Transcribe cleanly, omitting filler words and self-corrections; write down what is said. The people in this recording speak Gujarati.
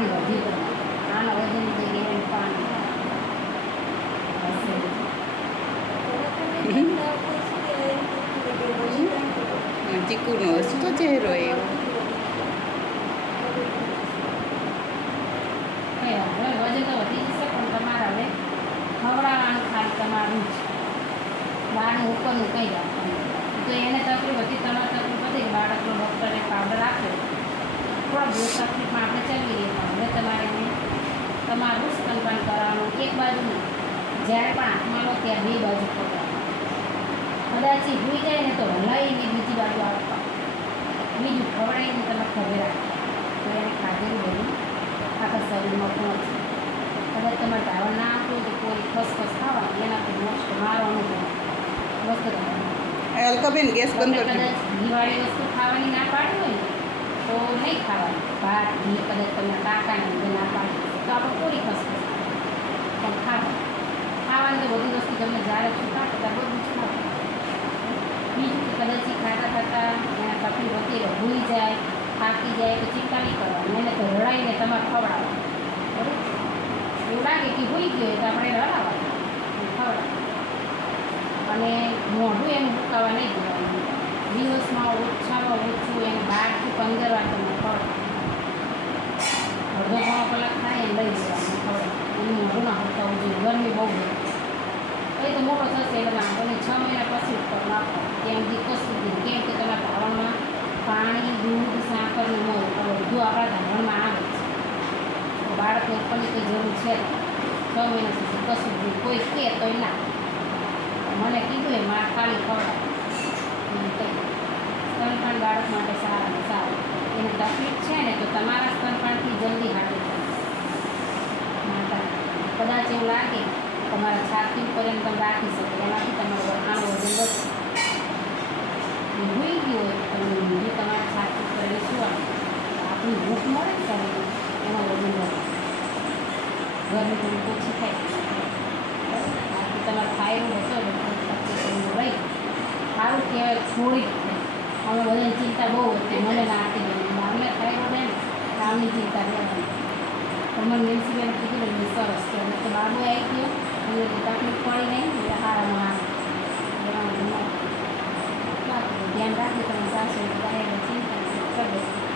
પાણી વધ્યું હતું. આના વજનની જગ્યાએ પાણી ચીકુનો હસતો ચહેરો એવો. હવે વજન તો વધી જશે પણ તમારે હવે ખવડાવવાનું ખાલી તમારું જ બહારનું ઉપરનું કંઈ રાખવાનું. તો એને તકલીફ હતી, તમારે તકલીફ હતી, બાળકનો ડૉક્ટરે પાવડર આપ્યો, થોડા દિવસ તકલીફમાં આપણે ચલી રહીએ. પણ હવે તમારે એને તમારું સ્તનપાન કરાવવાનું, એક બાજુ નહીં. જ્યારે પણ હાથમાં લો ત્યાં બે બાજુ પકડવાનું. કદાચ એ ભૂઈ જાય ને તો હલાવીને બીજી બાજુ આપવા, બીજું ખવડાવીને તમે ખભે રાખવા. તો એને ખાધેલું બધું આખા શરીરમાં પહોંચે. કદાચ તમારે ધાવણ ના આપવું તો કોઈ ખસખસ ખાવાની, એનાથી મોસ્ટ મારો અનુભવ વસ્તુ અલકાબેન ગેસ બંધ કરજો. કદાચ દિવાળી વસ્તુ ખાવાની ના પાડી હોય ને તો નહીં ખાવાની. ભાત ઘી કદાચ તમને ટાંકાની અંદર ના પાડી તો આપણે થોડી ખસખસ પણ ખાવાની તો બધી વસ્તુ તમને જ્યારે છૂટા કરતાં બધું જ ખાવું. બીજું કે કદાચ ખાતા ખાતા એના તકલીફ હતી ભૂલી જાય, થાકી જાય તો ચિંતા નહીં કરવાની. એને તો રડાઈને તમારે ખવડાવવાનું. બરાબર એવું લાગે કે ભૂલી ગયો તો આપણે રડાવવાનું, ખવડાવવાનું. અને મોઢું એનું સુકાવા નહીં દેવાનું. દિવસમાં ઓછામાં ઓછું એને 12 થી 15 વાર તમે ખવડાવો. અડધો પોણો કલાક થાય એને લઈ દેવાનું ખવડાવો. એનું મોઢું ના સુકાવવું જોઈએ. ગરમી બહુ હોય તો એ તો મોટો થશે એટલે નાખોને 6 મહિના પછી ઉપર નાખો. ત્યાં સુધી કશું જ નહીં. કેમ કે તમારા ધાવણમાં પાણી, દૂધ, સાકરનું બધું આપણા ધાવણમાં આવે છે. તો બાળકને ઉપરની કંઈ જરૂર છે 6 મહિના સુધી કશું જ નહીં. કોઈ કહે તોય ના મને કીધું એ મારે ખાલી ખવડાવે. સ્તનપાન બાળક માટે સારા ને સારું. એને તકલીફ છે ને તો તમારા સ્તનપાનથી જલ્દી હાટી થાય. માતા કદાચ એવું લાગે તમારા છાતી ઉપર એને તમે રાખી શકો, એનાથી તમારું આનું વજન વધશે. ભૂઈ ગયું હોય તમે જે તમારા છાતી ઉપર એ શું આપણી ભૂખ મળે ને શરીર એમાં વજન વધે. ગરમી થોડી ઓછી થાય. બાકી તમારે થાયરોઇડ હતો રહી સારું કહેવાય. થોડી અમે બધાની ચિંતા બહુ હતી. મને ના આપી દઉં અમને થાયરોઇડ ને કામની ચિંતા રહેવાની. પણ મને મ્યુનિસિપાલિટી કીધું ને સરસ કે તો બાબુ આવી ગયો અને તકલીફ પડી નહીં એટલે હારામાં ધ્યાન રાખી તમે સાસુ ચિંતા કરી દો.